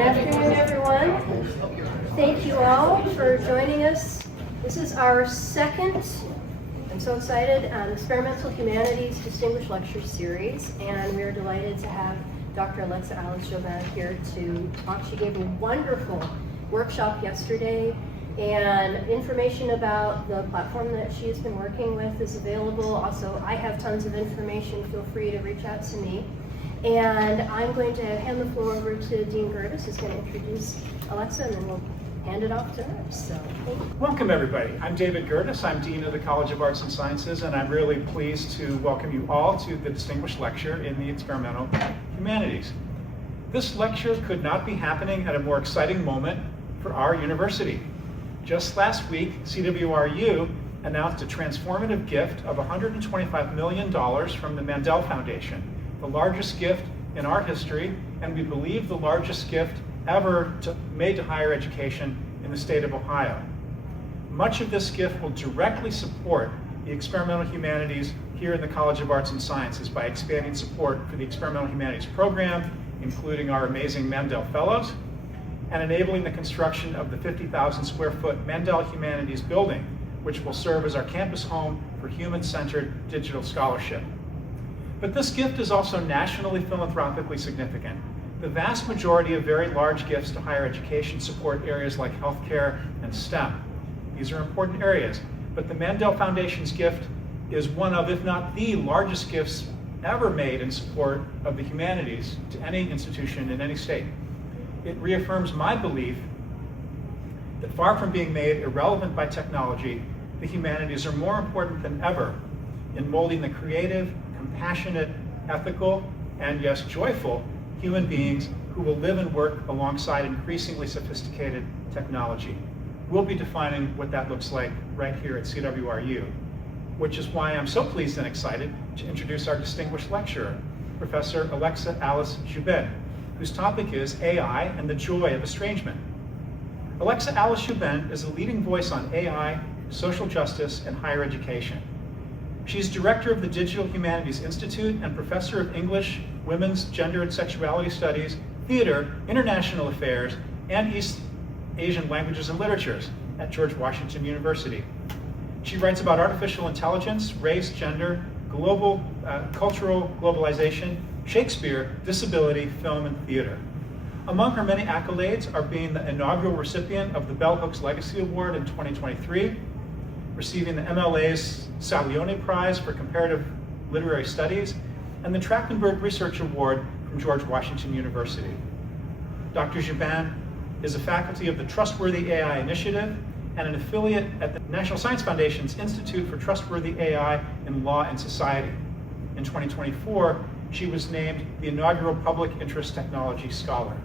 afternoon, everyone. Thank you all for joining us. This is our second, I'm so excited, Experimental Humanities Distinguished Lecture Series, and we are delighted to have Dr. Alexa Alice Joubin here to talk. She gave a wonderful workshop yesterday, and information about the platform that she has been working with is available. Also, I have tons of information. Feel free to reach out to me. And I'm going to hand the floor over to Dean Gerdes, who's going to introduce Alexa, and then we'll hand it off to her. So, thank you. Welcome, everybody. I'm David Gerdes. I'm Dean of the College of Arts and Sciences, and I'm really pleased to welcome you all to the distinguished lecture in the Experimental Humanities. This lecture could not be happening at a more exciting moment for our university. Just last week, CWRU announced a transformative gift of $125 million from the Mandel Foundation, the largest gift in our history, and we believe the largest gift ever made to higher education in the state of Ohio. Much of this gift will directly support the experimental humanities here in the College of Arts and Sciences by expanding support for the experimental humanities program, including our amazing Mandel Fellows, and enabling the construction of the 50,000 square foot Mandel Humanities building, which will serve as our campus home for human-centered digital scholarship. But this gift is also nationally philanthropically significant. The vast majority of very large gifts to higher education support areas like healthcare and STEM. These are important areas, but the Mandel Foundation's gift is one of, if not the largest gifts ever made in support of the humanities to any institution in any state. It reaffirms my belief that far from being made irrelevant by technology, the humanities are more important than ever in molding the creative, compassionate, ethical, and yes, joyful human beings who will live and work alongside increasingly sophisticated technology. We'll be defining what that looks like right here at CWRU, which is why I'm so pleased and excited to introduce our distinguished lecturer, Professor Alexa Alice Joubin, whose topic is AI and the Joy of Estrangement. Alexa Alice Joubin is a leading voice on AI, social justice, and higher education. She's director of the Digital Humanities Institute and professor of English, Women's, Gender and Sexuality Studies, Theater, International Affairs, and East Asian Languages and Literatures at George Washington University. She writes about artificial intelligence, race, gender, global, cultural globalization, Shakespeare, disability, film, and theater. Among her many accolades are being the inaugural recipient of the Bell Hooks Legacy Award in 2023, receiving the MLA's Salione Prize for Comparative Literary Studies, and the Trachtenberg Research Award from George Washington University. Dr. Joubin is a faculty of the Trustworthy AI Initiative and an affiliate at the National Science Foundation's Institute for Trustworthy AI in Law and Society. In 2024, she was named the inaugural Public Interest Technology Scholar.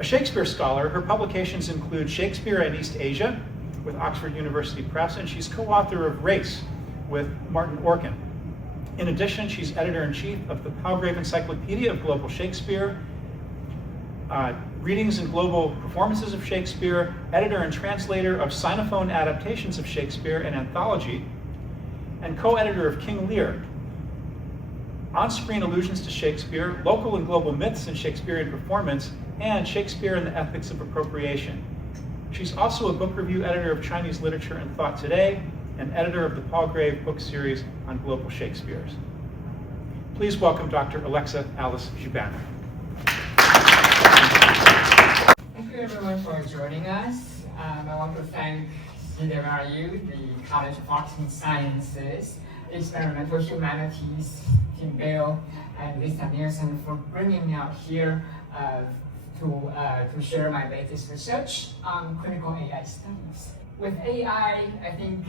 A Shakespeare scholar, her publications include Shakespeare and East Asia with Oxford University Press, and she's co-author of Race with Martin Orkin. In addition, she's editor-in-chief of the Palgrave Encyclopedia of Global Shakespeare, Readings and Global Performances of Shakespeare, editor and translator of Sinophone Adaptations of Shakespeare, an anthology, and co-editor of King Lear, On-Screen Allusions to Shakespeare, Local and Global Myths in Shakespearean Performance, and Shakespeare and the Ethics of Appropriation. She's also a book review editor of Chinese Literature and Thought Today, and editor of the Palgrave book series on global Shakespeares. Please welcome Dr. Alexa Alice Joubin. Thank you everyone for joining us. I want to thank CWRU, the College of Arts and Sciences, Experimental Humanities, Tim Bale, and Lisa Nielson for bringing me out here to share my latest research on critical AI studies. With AI, I think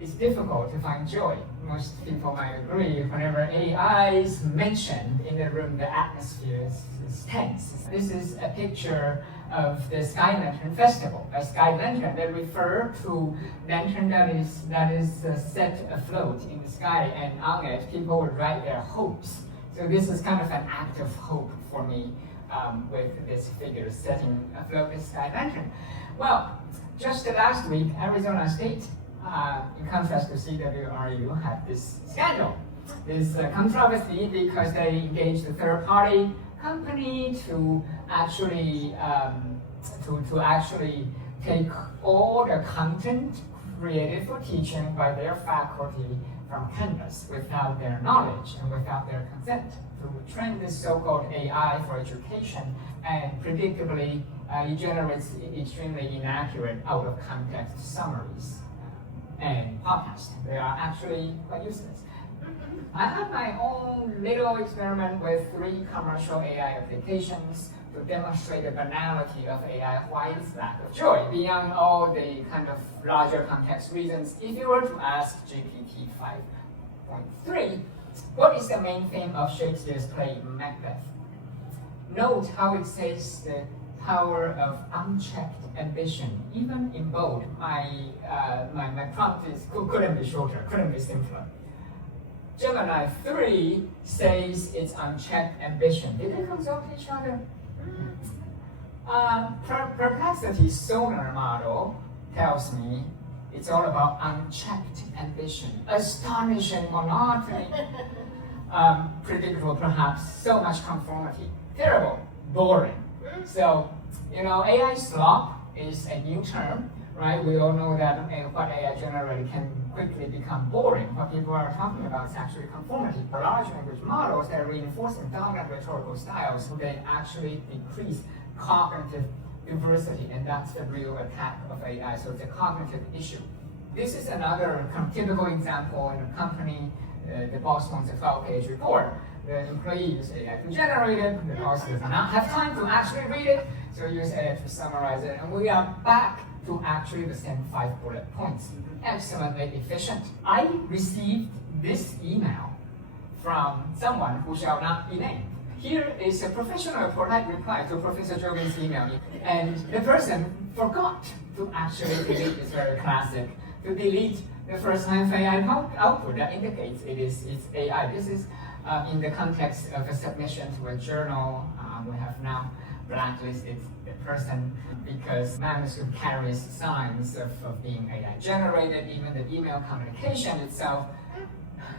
it's difficult to find joy. Most people might agree. Whenever AI is mentioned in the room, the atmosphere is tense. This is a picture of the Sky Lantern Festival. A sky lantern that refer to lantern that is set afloat in the sky, and on it people would write their hopes. So this is kind of an act of hope for me with this figure setting afloat the sky lantern. Well, just last week, Arizona State, in contrast to CWRU, had this scandal, this controversy, because they engaged a third-party company to actually to actually take all the content created for teaching by their faculty from Canvas without their knowledge and without their consent, to train this so-called AI for education, and predictably it generates extremely inaccurate out-of-context summaries and podcasts. They are actually quite useless. I have my own little experiment with 3 commercial AI applications to demonstrate the banality of AI, why its lack of joy, beyond all the kind of larger context reasons. If you were to ask GPT 5.3, what is the main theme of Shakespeare's play Macbeth? Note how it says the power of unchecked ambition, even in bold. My prompt couldn't be shorter, couldn't be simpler. Gemini 3 says it's unchecked ambition. Did they consult each other? Perplexity's sonar model tells me it's all about unchecked ambition, astonishing monotony, predictable perhaps, so much conformity, terrible, boring. So, AI slop is a new term, right? We all know that what AI generated can quickly become boring. What people are talking about is actually conformity. For large language models that are reinforcing dominant rhetorical styles, they actually decrease cognitive diversity, and that's the real attack of AI. So it's a cognitive issue. This is another kind of typical example in a company. The boss wants a 12-page report. The employee uses AI to generate it. The boss does not have time to actually read it, so use AI to summarize it. And we are back to actually the same 5 bullet points. Excellently efficient. I received this email from someone who shall not be named. Here is a professional, polite reply to Professor Joubin's email. And the person forgot to actually delete, it's very classic, to delete the first line of AI output that indicates it's AI. This is in the context of a submission to a journal. We have now blacklisted the person because manuscript carries signs of being AI generated, even the email communication itself.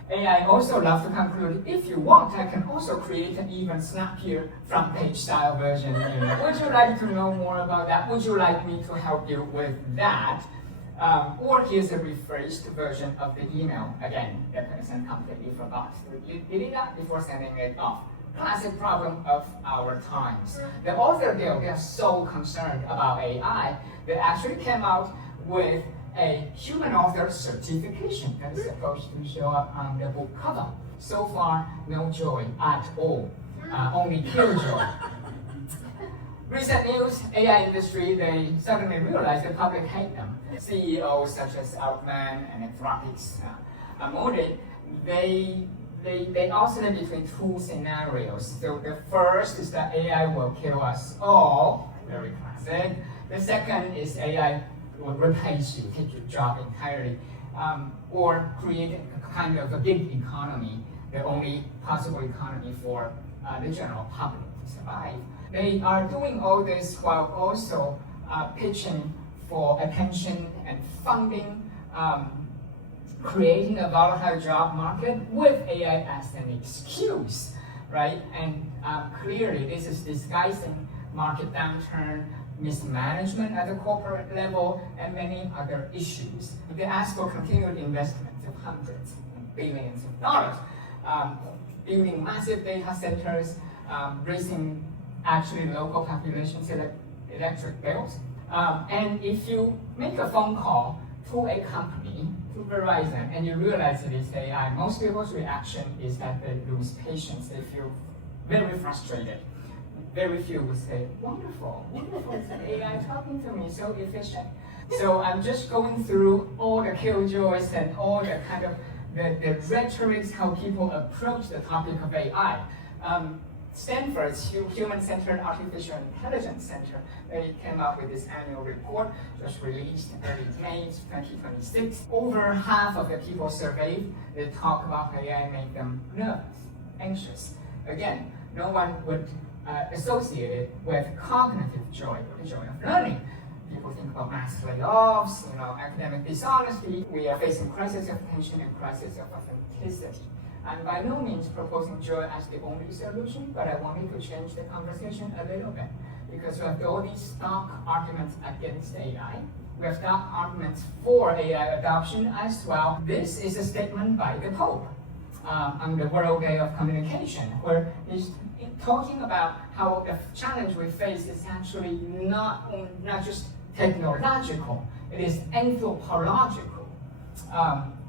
AI also loves to conclude, if you want, I can also create an even snappier front page style version. Would you like to know more about that? Would you like me to help you with that? Or here's a rephrased version of the email. Again, the person completely forgot to delete that before sending it off. Classic problem of our times. The author guild is so concerned about AI, they actually came out with a human author certification that is supposed to show up on the book cover. So far, no joy at all. Only Killjoy. Recent news, AI industry, they suddenly realized the public hate them. CEOs such as Altman and Anthropic's Moody, they oscillate between 2 scenarios. So the first is that AI will kill us all, very classic. The second is AI will replace you, take your job entirely, or create a kind of a gig economy, the only possible economy for the general public to survive. They are doing all this while also pitching for attention and funding, creating a volatile job market with AI as an excuse, right? And clearly this is disguising market downturn, mismanagement at the corporate level, and many other issues. They ask for continued investments of hundreds and billions of dollars, building massive data centers, raising actually local populations' electric bills. And if you make a phone call to a company, to Verizon, and you realize it is AI, most people's reaction is that they lose patience. They feel very frustrated. Very few would say, wonderful, it's an AI talking to me, so efficient. So I'm just going through all the killjoys and all the kind of the rhetorics, how people approach the topic of AI. Stanford's Human-Centered Artificial Intelligence Center, they came up with this annual report, just released early May 2026. Over half of the people surveyed, they talk about AI make them nervous, anxious. Again, no one would associate it with cognitive joy, the joy of learning. People think about mass layoffs, academic dishonesty. We are facing crisis of attention and crisis of authenticity. I'm by no means proposing joy as the only solution, but I wanted to change the conversation a little bit because we have all these stock arguments against AI. We have stock arguments for AI adoption as well. This is a statement by the Pope on the World Day of Communication, where he's talking about how the challenge we face is actually not just technological, it is anthropological.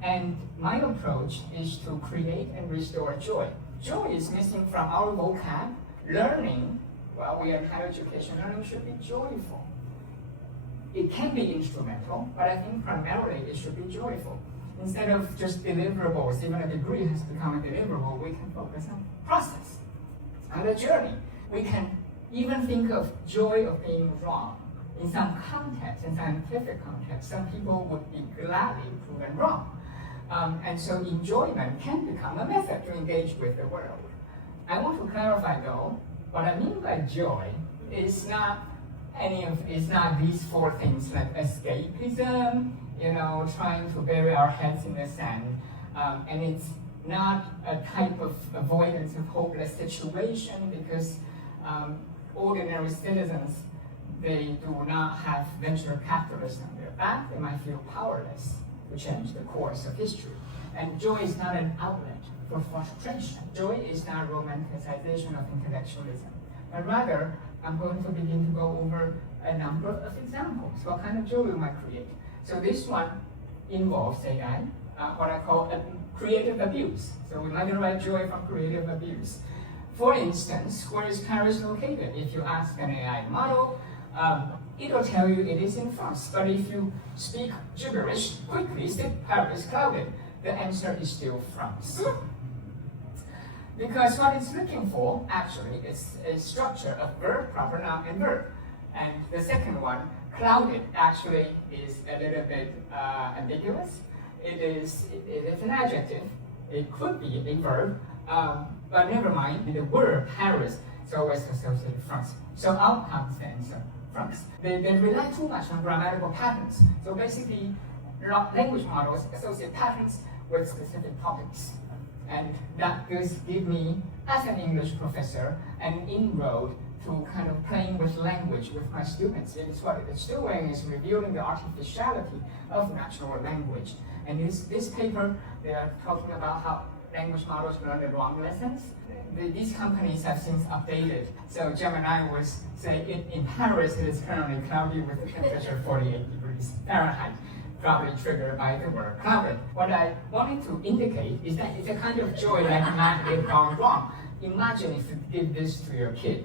And my approach is to create and restore joy. Joy is missing from our vocab. Learning, well, we are in higher education, learning should be joyful. It can be instrumental, but I think primarily it should be joyful. Instead of just deliverables, even a degree has become a deliverable, we can focus on process, on the journey. We can even think of joy of being wrong. In some context, in scientific context, some people would be gladly proven wrong. And so enjoyment can become a method to engage with the world. I want to clarify though, what I mean by joy is not these four things like escapism, trying to bury our heads in the sand, and it's not a type of avoidance of hopeless situation because ordinary citizens, they do not have venture capitalists on their back. They might feel powerless to change the course of history. And joy is not an outlet for frustration. Joy is not romanticization of intellectualism, but rather I'm going to begin to go over a number of examples. What kind of joy we might create? So this one involves AI, what I call creative abuse. So we might derive joy from creative abuse. For instance, where is Paris located? If you ask an AI model, it'll tell you it is in France. But if you speak gibberish, quickly say Paris clouded, the answer is still France. Because what it's looking for, actually, is a structure of verb, proper noun, and verb. And the second one, clouded, actually is a little bit ambiguous. It is an adjective. It could be a verb, but never mind. The word Paris is always associated with France. So out comes the answer, France. They rely too much on grammatical patterns. So basically, language models associate patterns with specific topics. And that does give me, as an English professor, an inroad to kind of playing with language with my students. It's what it's doing is revealing the artificiality of natural language. And this paper, they are talking about how language models learn the wrong lessons. These companies have since updated. So Gemini was say in Paris it is currently cloudy with a temperature 48 degrees Fahrenheit, probably triggered by the word clouded. What I wanted to indicate is that it's a kind of joy that cannot get gone wrong. Imagine if you give this to your kid.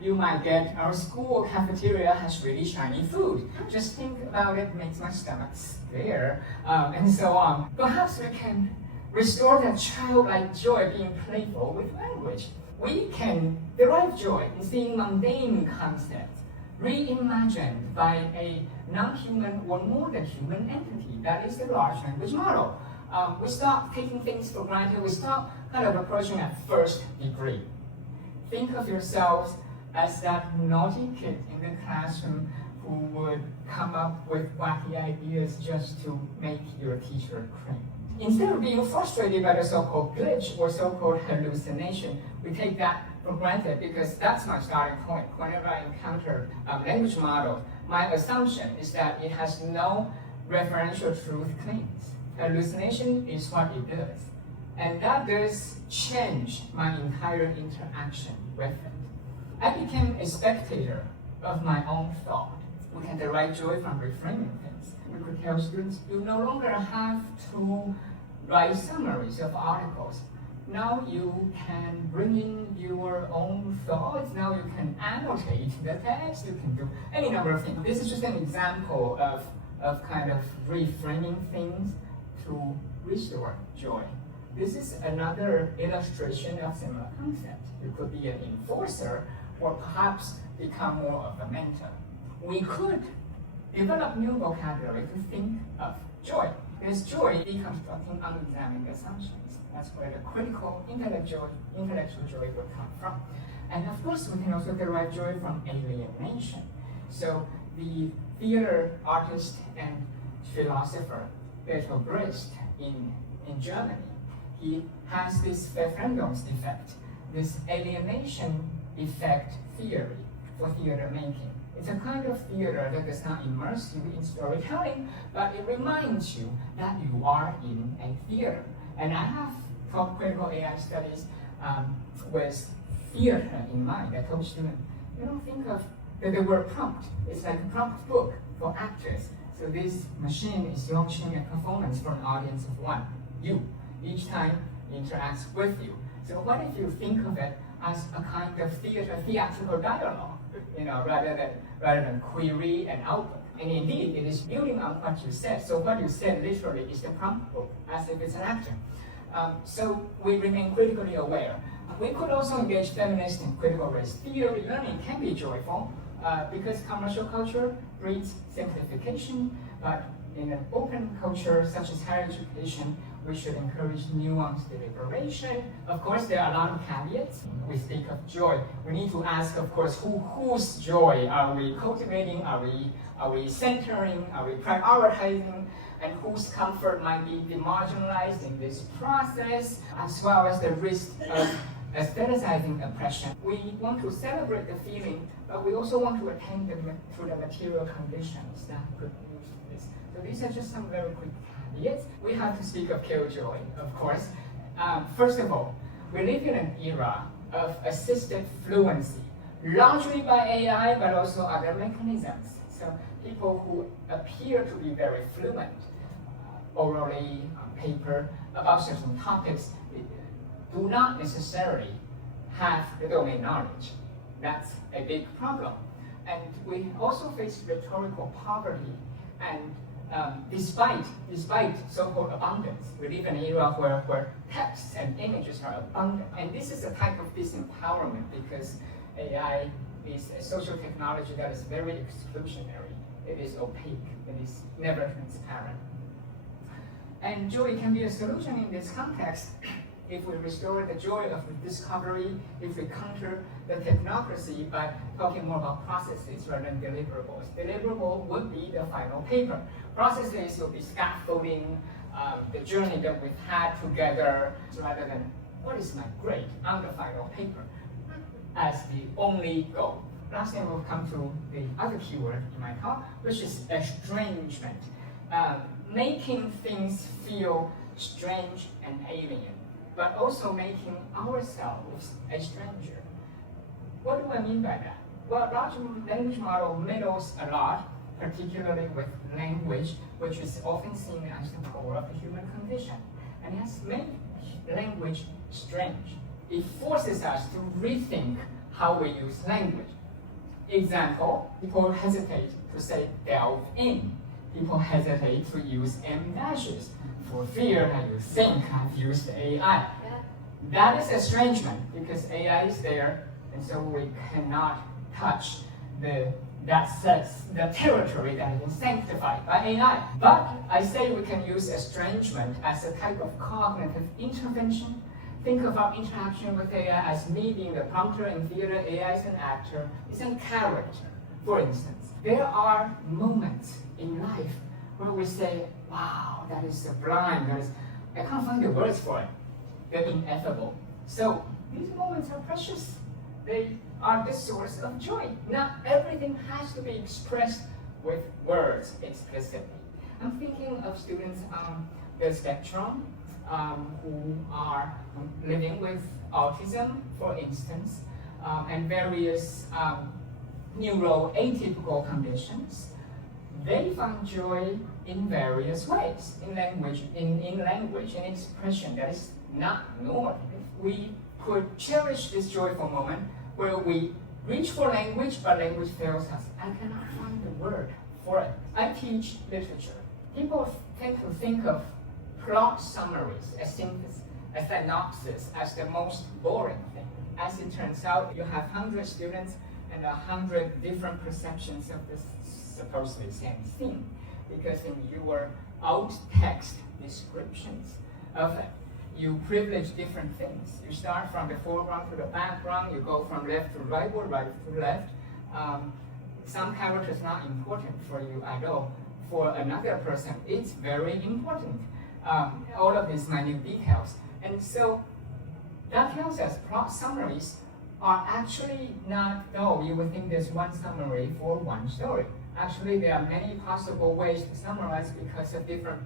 You might get, our school cafeteria has really shiny food. Just think about it, makes my stomach stare, and so on. Perhaps we can restore that childlike joy being playful with language. We can derive joy in seeing mundane concepts reimagined by a non-human or more than human entity. That is the large language model. We stop taking things for granted. We stop kind of approaching at first degree. Think of yourselves as that naughty kid in the classroom who would come up with wacky ideas just to make your teacher cringe. Instead of being frustrated by the so-called glitch or so-called hallucination, we take that for granted because that's my starting point. Whenever I encounter a language model, my assumption is that it has no referential truth claims. Hallucination is what it does. And that does change my entire interaction with it. I became a spectator of my own thought. We can derive joy from reframing things. We could tell students, you no longer have to write summaries of articles. Now you can bring in your own thoughts. Now you can annotate the text. You can do any number of things. This is just an example of kind of reframing things to restore joy. This is another illustration of similar concept. You could be an enforcer or perhaps become more of a mentor. We could develop new vocabulary to think of joy. Because joy deconstructing unexamined assumptions. That's where the critical intellectual joy would come from. And of course, we can also derive joy from alienation. So the theater artist and philosopher Bertolt Brecht in Germany, it has this Verfremdungs effect, this alienation effect theory for theater making. It's a kind of theater that does not immerse you in storytelling, but it reminds you that you are in a theater. And I have taught critical AI studies with theater in mind. I told students, you don't think of the word prompt. It's like a prompt book for actors. So this machine is launching a performance for an audience of one, you, each time it interacts with you. So what if you think of it as a kind of theatrical dialogue, rather than query and output? And indeed, it is building on what you said. So what you said literally is the prompt book, as if it's an actor. So we remain critically aware. We could also engage feminist and critical race theory. Learning can be joyful because commercial culture breeds simplification, but in an open culture such as higher education, we should encourage nuanced deliberation. Of course, there are a lot of caveats. We speak of joy. We need to ask, of course, whose joy are we cultivating? Are we centering? Are we prioritizing? And whose comfort might be demarginalized in this process, as well as the risk of aestheticizing oppression. We want to celebrate the feeling, but we also want to attend to the material conditions that could use this. So these are just some very quick caveats. We have to speak of Killjoy, of course. First of all, we live in an era of assisted fluency, largely by AI, but also other mechanisms. So people who appear to be very fluent, orally, on paper, about certain topics, do not necessarily have the domain knowledge. That's a big problem. And we also face rhetorical poverty. And despite so-called abundance, we live in an era where texts and images are abundant. And this is a type of disempowerment because AI is a social technology that is very exclusionary. It is opaque. It is never transparent. And joy can be a solution in this context if we restore the joy of discovery, if we counter the technocracy by talking more about processes rather than deliverables. Deliverable would be the final paper. Processes will be scaffolding the journey that we've had together rather than what is my grade on the final paper as the only goal. Last thing we'll come to the other keyword in my talk, which is estrangement. Making things feel strange and alien, but also making ourselves a stranger. What do I mean by that? Well, large language model meddles a lot, particularly with language, which is often seen as the core of the human condition. And it has made language strange. It forces us to rethink how we use language. Example, people hesitate to say delve in. People hesitate to use M-dashes for fear that you think I've used AI. Yeah. That is estrangement because AI is there, and so we cannot touch the territory that has been sanctified by AI. But I say we can use estrangement as a type of cognitive intervention. Think of our interaction with AI as me being the prompter in theater, AI is an actor, it's a character. For instance, there are moments in life where we say, wow, that is sublime, I can't find the words for it. The ineffable. So these moments are precious. They are the source of joy. Not everything has to be expressed with words explicitly. I'm thinking of students on the spectrum who are living with autism, for instance, and various neuroatypical conditions. They find joy in various ways, in language, in expression that is not normative. We could cherish this joyful moment where we reach for language, but language fails us. I cannot find the word for it. I teach literature. People tend to think of plot summaries, a synopsis, as the most boring thing. As it turns out, you have 100 students and 100 different perceptions of this supposedly same thing. Because in your out-text descriptions of it, you privilege different things. You start from the foreground to the background, you go from left to right or right to left. Some character is not important for you at all. For another person, it's very important. All of these minute details. And so that tells us plot summaries are actually not, no, you would think there's one summary for one story. Actually, there are many possible ways to summarize because of different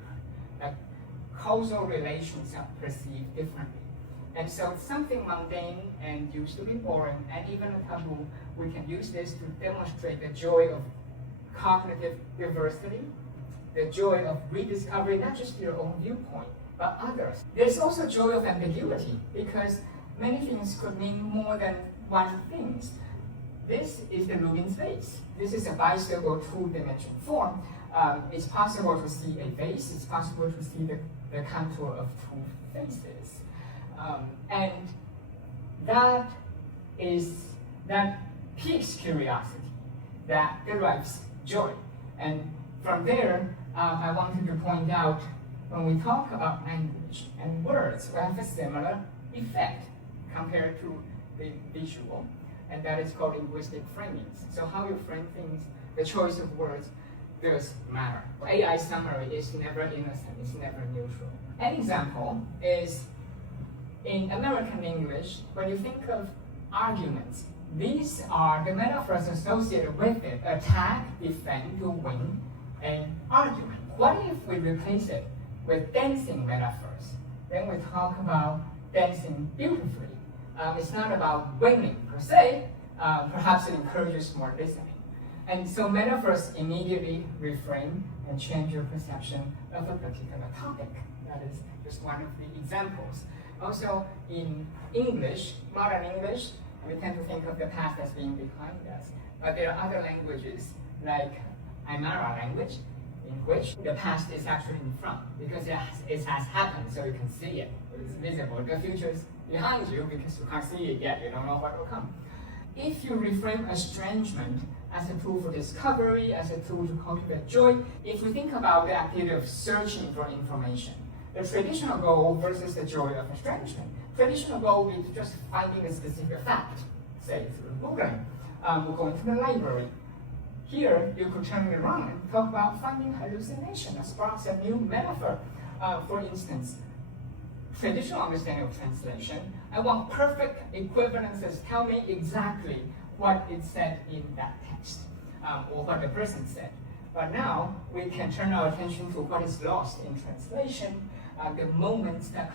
causal relations are perceived differently. And so something mundane and used to be boring and even a taboo, we can use this to demonstrate the joy of cognitive diversity, the joy of rediscovering not just your own viewpoint, but others. There's also joy of ambiguity because many things could mean more than one thing. This is the Rubin space. This is a bistable two-dimensional form. It's possible to see a face. It's possible to see the contour of two faces. And that piques curiosity, that derives joy. And from there, I wanted to point out when we talk about language and words, we have a similar effect compared to the visual, and that is called linguistic framings. So how you frame things, the choice of words does matter. AI summary is never innocent, it's never neutral. An example is in American English, when you think of arguments, these are the metaphors associated with it: attack, defend, to win, and argument. What if we replace it with dancing metaphors? Then we talk about dancing beautifully. It's not about winning per se, perhaps it encourages more listening. And so metaphors immediately reframe and change your perception of a particular topic. That is just one of the examples. Also in English, modern English, we tend to think of the past as being behind us. But there are other languages like Aymara language, in which the past is actually in front because it has happened, so you can see it. It's visible. The future is behind you because you can't see it yet. You don't know what will come. If you reframe estrangement as a tool for discovery, as a tool to cultivate joy, if we think about the activity of searching for information, the traditional goal versus the joy of estrangement. Traditional goal is just finding a specific fact, say through Googling, or going to the library. Here, you could turn it around and talk about finding hallucination that sparks a new metaphor. For instance, traditional understanding of translation, I want perfect equivalences. Tell me exactly what it said in that text, or what the person said. But now, we can turn our attention to what is lost in translation, the moments that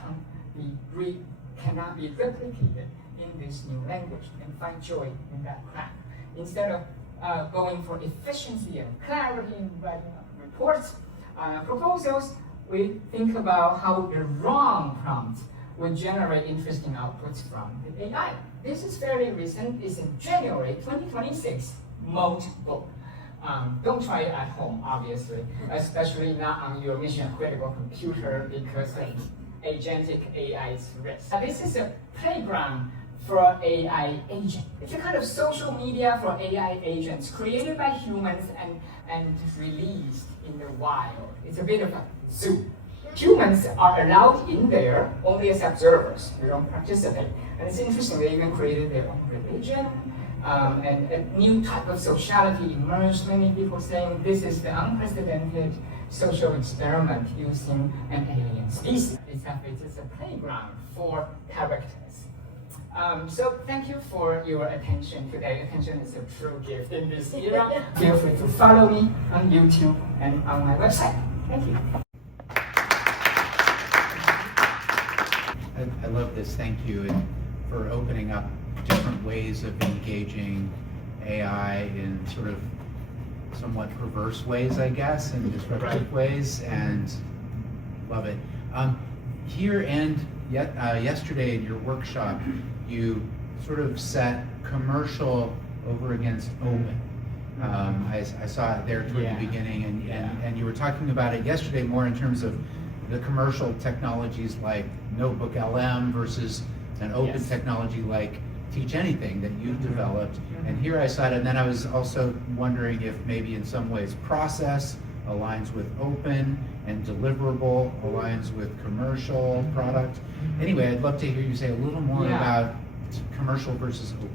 cannot be replicated in this new language, and find joy in that crack. Instead of going for efficiency and clarity in writing reports, proposals, we think about how the wrong prompts will generate interesting outputs from the AI. This is fairly recent. It's in January 2026, Moltbook. Don't try it at home, obviously, especially not on your mission-critical computer because of agentic AI's risk. This is a playground for AI agent. It's a kind of social media for AI agents created by humans and released in the wild. It's a bit of a zoo. Humans are allowed in there only as observers. We don't participate. And it's interesting, they even created their own religion, and a new type of sociality emerged. Many people saying this is the unprecedented social experiment using an alien species. It's a playground for characters. So thank you for your attention today. Attention is a true gift in this era. Feel free to follow me on YouTube and on my website. Thank you. I love this. Thank you for opening up different ways of engaging AI in sort of somewhat perverse ways, I guess, and disruptive ways, and love it. Here and yesterday in your workshop, you sort of set commercial over against open. I saw it there toward the beginning, and you were talking about it yesterday more in terms of the commercial technologies like Notebook LM versus an open technology like Teach Anything that you've developed. And here I saw it, and then I was also wondering if maybe in some ways process aligns with open and deliverable aligns with commercial product. Anyway, I'd love to hear you say a little more about commercial versus open.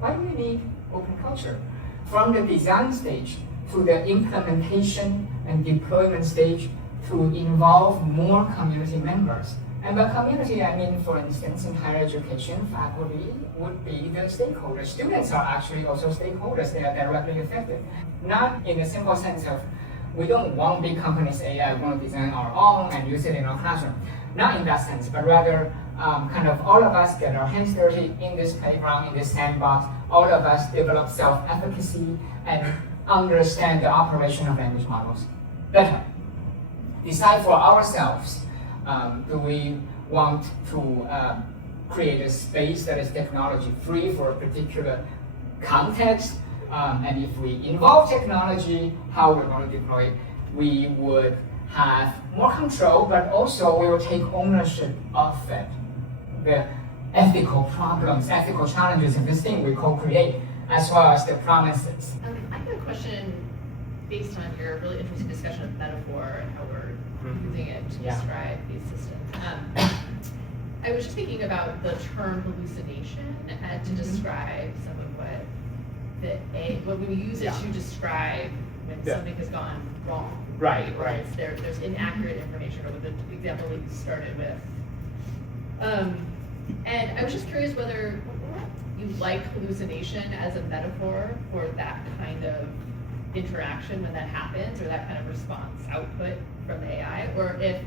Why do we need open culture? From the design stage to the implementation and deployment stage to involve more community members. And by community, I mean, for instance, in higher education, faculty would be the stakeholders. Students are actually also stakeholders. They are directly affected. Not in the simple sense of we don't want big companies' AI, we want to design our own and use it in our classroom. Not in that sense, but rather kind of all of us get our hands dirty in this playground, in this sandbox. All of us develop self-efficacy and understand the operation of language models better. Decide for ourselves, do we want to create a space that is technology-free for a particular context? And if we involve technology, how we're going to deploy it, we would have more control, but also we will take ownership of it. The ethical problems, ethical challenges of this thing we co-create, as well as the promises. I have a question based on your really interesting discussion of metaphor and how we're using it to describe these systems. I was just thinking about the term hallucination and to describe some of what we use it to describe when something has gone wrong. Right. Or there's inaccurate information, or with the example that you started with. And I was just curious whether you like hallucination as a metaphor for that kind of interaction when that happens, or that kind of response output from the AI, or if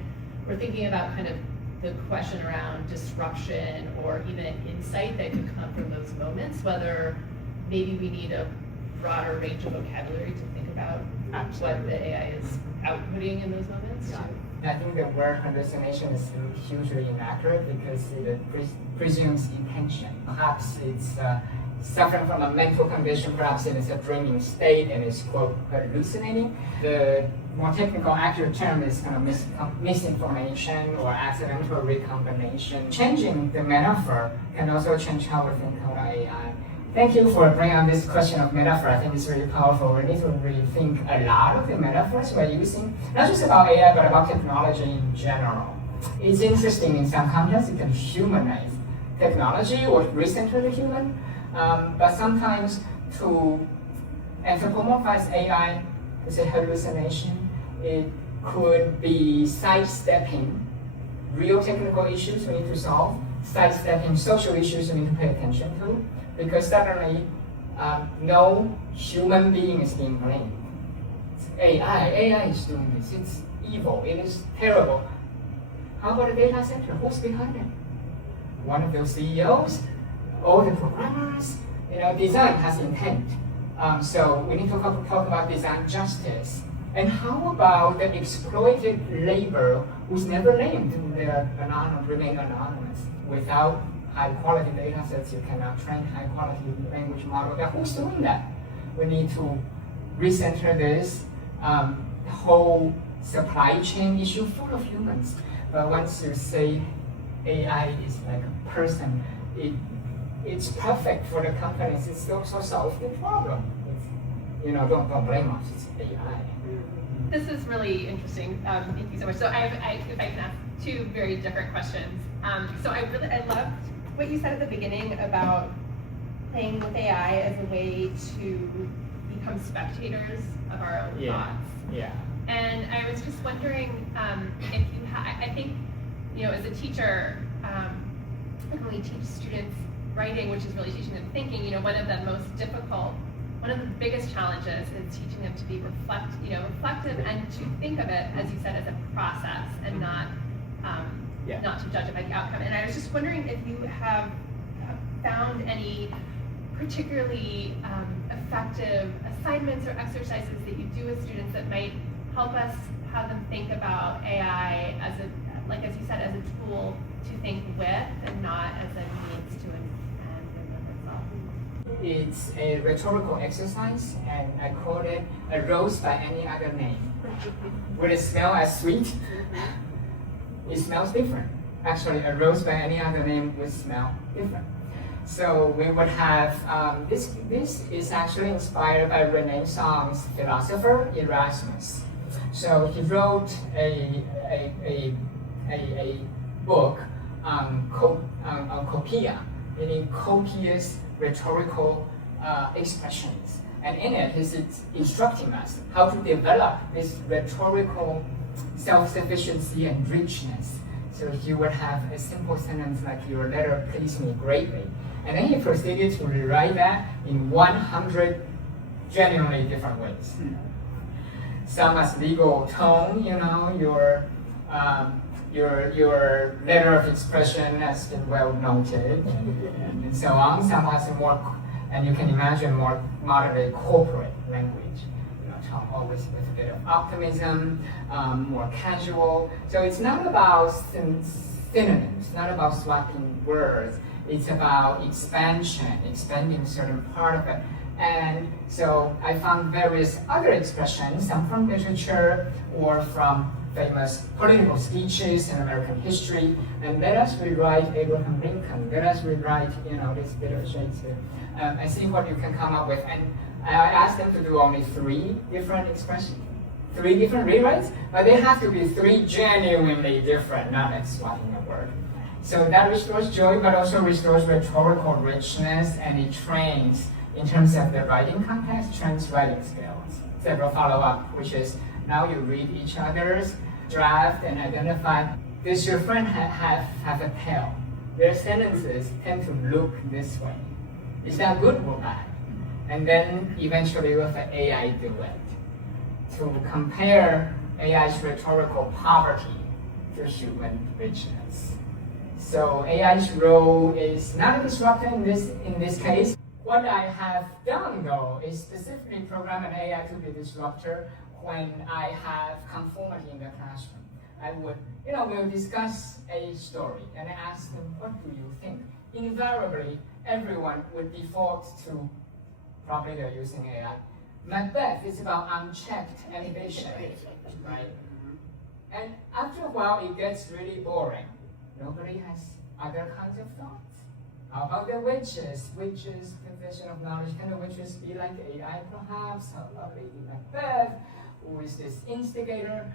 we're thinking about kind of the question around disruption or even insight that could come from those moments, whether maybe we need a broader range of vocabulary to think about what the AI is outputting in those moments. I think the word hallucination is hugely inaccurate because it presumes intention. Perhaps it's suffering from a mental condition, perhaps it is a dreaming state and is, quote, hallucinating. The more technical, accurate term is kind of misinformation or accidental recombination. Changing the metaphor can also change how we think about AI. Thank you for bringing up this question of metaphor. I think it's really powerful. We need to rethink a lot of the metaphors we're using, not just about AI, but about technology in general. It's interesting in some contexts, it can humanize technology or recenter the human, but sometimes to anthropomorphize AI as a hallucination, it could be sidestepping real technical issues we need to solve, sidestepping social issues we need to pay attention to, because suddenly no human being is being blamed. It's AI is doing this, it's evil, it is terrible. How about a data center? Who's behind it? One of those CEOs, all the programmers, design has intent. So we need to talk about design justice. And how about the exploited labor who's never named? They're anonymous, remain anonymous. Without high quality data sets, you cannot train high quality language model. Now, who's doing that? We need to recenter this whole supply chain issue full of humans. But once you say AI is like a person, it's perfect for the companies. It's also solves the problem. Don't blame us. It's AI. This is really interesting. Thank you so much. So if I can ask two very different questions. So I loved what you said at the beginning about playing with AI as a way to become spectators of our own thoughts. Yeah. And I was just wondering if you I think, as a teacher, when we teach students writing, which is really teaching them thinking, one of the biggest challenges is teaching them to be reflective and to think of it, as you said, as a process and not to judge it by the outcome. And I was just wondering if you have found any particularly effective assignments or exercises that you do with students that might help us have them think about AI as as you said, as a tool to think with and not as a means to an end in of itself. It's a rhetorical exercise, and I call it a rose by any other name. Would it smell as sweet? It smells different. Actually, a rose by any other name would smell different. So we would have, this is actually inspired by Renaissance philosopher Erasmus. So he wrote a book on copia, meaning copious rhetorical expressions. And in it, he's instructing us how to develop this rhetorical self-sufficiency and richness. So he would have a simple sentence like, your letter pleased me greatly. And then he proceeded to rewrite that in 100 genuinely different ways. Some as legal tone, your letter of expression has been well noted, and so on. Some has a more, and you can imagine, more moderate corporate language, tone always with a bit of optimism, more casual. So it's not about synonyms, not about swapping words. It's about expansion, expanding certain part of it. And so I found various other expressions, some from literature or from famous political speeches in American history. And let us rewrite Abraham Lincoln. Let us rewrite, this bit of Shakespeare. And see what you can come up with. And I asked them to do only 3 different expressions, 3 different rewrites, but they have to be 3 genuinely different, not like swapping a word. So that restores joy, but also restores rhetorical richness, and it trains, in terms of the writing context, trains writing skills. Several follow-up, which is, now you read each other's draft and identify, does your friend have a tail? Their sentences tend to look this way. Is that good or bad? And then eventually with the AI do it. To compare AI's rhetorical poverty to human richness. So AI's role is not a disruptor in this case. What I have done though is specifically program an AI to be a disruptor when I have conformity in the classroom. I would, we'll discuss a story and ask them, what do you think? Invariably, everyone would default to, probably they're using AI. Macbeth is about unchecked ambition, right? And after a while, it gets really boring. Nobody has other kinds of thoughts. How about the witches? Witches, possession of knowledge. Can the witches be like AI perhaps? How about Lady Macbeth? Who is this instigator?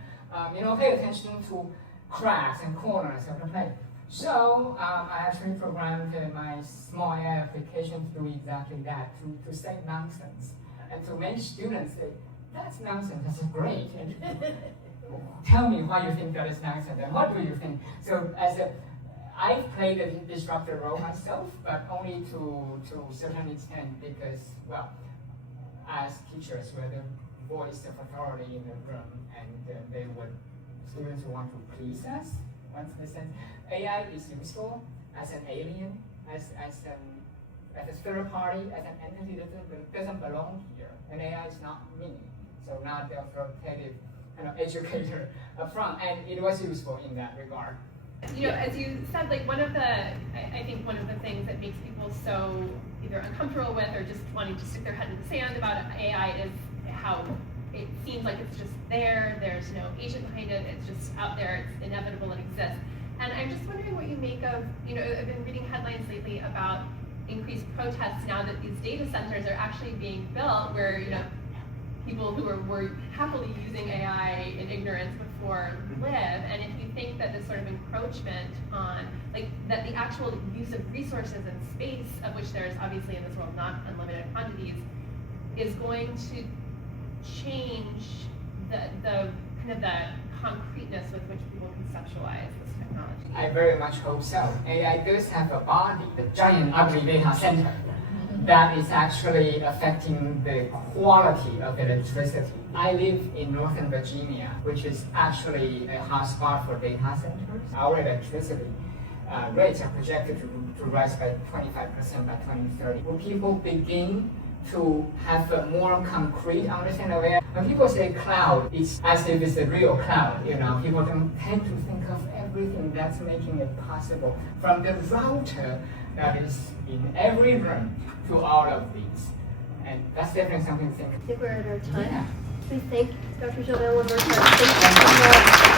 Pay attention to cracks and corners of the play. So I actually programmed my small AI application to do exactly that, to say nonsense. And to make students say, that's nonsense, that's great. And tell me why you think that is nonsense, and what do you think? So I've played a disruptor role myself, but only to a certain extent because, well, as teachers, we're the voice of authority in the room, and students want to please us. Once they say AI is useful as an alien, as a third party, as an entity that doesn't belong here, and AI is not me, so not the authoritative educator up front, and it was useful in that regard. As you said, I think one of the things that makes people so either uncomfortable with or just wanting to stick their head in the sand about AI is how it seems like it's just there, there's no agent behind it, it's just out there, it's inevitable, it exists. And I'm just wondering what you make of, I've been reading headlines lately about increased protests now that these data centers are actually being built where, people who were happily using AI in ignorance before live, and if you think that this sort of encroachment on, that the actual use of resources and space, of which there is obviously in this world not unlimited quantities, is going to change the concreteness with which people conceptualize this technology. I very much hope so. AI does have a body, the giant ugly data center, that is actually affecting the quality of electricity. I live in Northern Virginia, which is actually a hotspot for data centers. Our electricity rates are projected to rise by 25% by 2030. Will people begin to have a more concrete understanding of AI? When people say cloud, it's as if it's a real cloud. People don't tend to think of everything that's making it possible, from the router that is in every room to all of these. And that's definitely something to think. I think we're at our time. Yeah. Please thank Dr. Joubin one more time. Thank you so much.